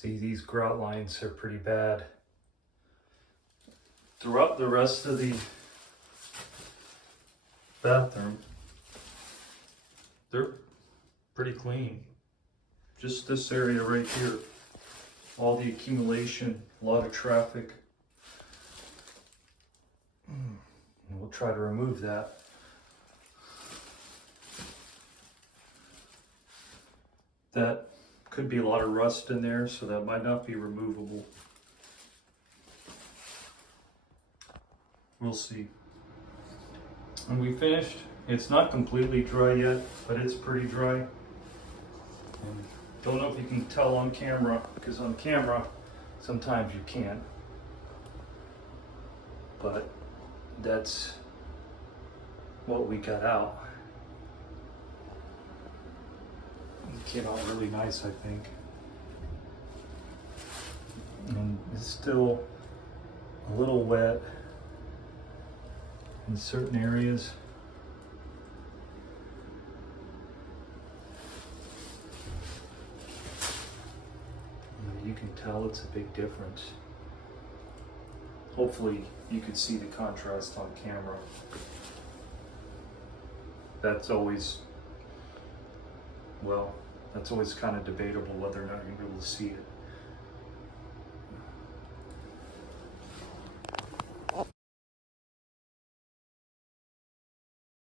See, these grout lines are pretty bad. Throughout the rest of the bathroom, they're pretty clean. Just this area right here, all the accumulation, a lot of traffic. And we'll try to remove that. That could be a lot of rust in there, so that might not be removable. We'll see. And we finished. It's not completely dry yet, but it's pretty dry. And don't know if you can tell on camera, because on camera, sometimes you can't. But that's what we got out. It came out really nice, I think. And it's still a little wet in certain areas. You can tell it's a big difference. Hopefully you can see the contrast on camera. That's always, well, that's always kind of debatable whether or not you're able to see it.